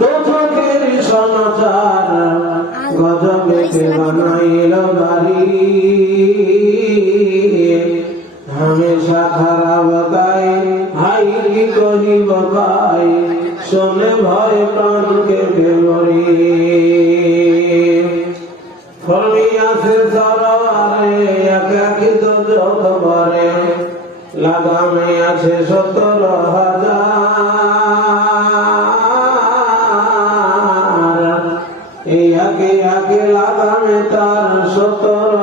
দুচোখের সমাচার গজবেতে বানাইল বাড়ি হামেশা খারাপ গায় হাই কি করিব ভাই শোনে ভয় প্রাণ কেঁপে মরি ফলি আছে সরোয়ারে একাকি দোজখ ভরে লাগামে আছে 17,000 এই আগে আগে লাগামে তার 17